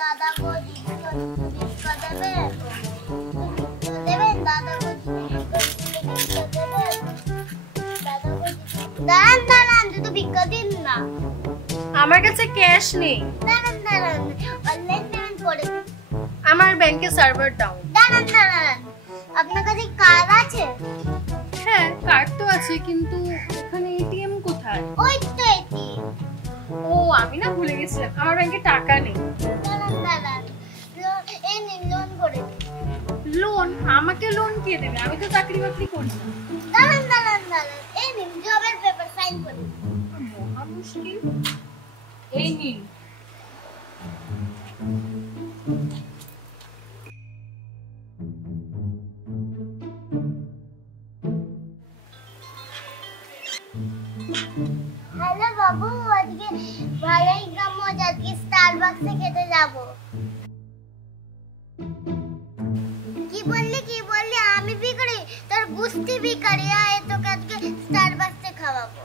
দাদা গো ভিক্ষা দেবেন, দেবেন দাদা গো ভিক্ষা দেবেন, দাদা গো দাঁড়ান দাঁড়ান দুটো ভিক্ষা দিন না। আমার কাছে ক্যাশ নেই। দাঁড়ান দাঁড়ান অনলাইন পেমেন্ট করে দিন। আমার ব্যাংকে সার্ভার ডাউন। দাঁড়ান দাঁড়ান আপনার কাছে কার্ড আছে? হ্যাঁ কার্ড তো আছে, কিন্তু এখানে এটিএম কোথায়? ওই তো এটিএম। ও আমি না ভুলে গেছিলাম, আমার ব্যাংকে টাকা নেই। দাঁড়ান দাঁড়ান এই নিন লোন করে দিন। লোন? আমাকে লোন কে দেবে? আমি তো চাকরি বাকরি করি না। দাঁড়ান দাঁড়ান দাঁড়ান এই নিন জবের পেপার সাইন করে দিন। মহা মুশকিল। এই নিন। হ্যালো বাবু, আজকে ভালোই কামড়, আজকে স্টারবাকসে খেতে যাব। কি বললি আমি ভিখারি? তোর গুষ্টি ভিখারি, আয় তোকে আজকে স্টারবাকসে খাওয়াবো।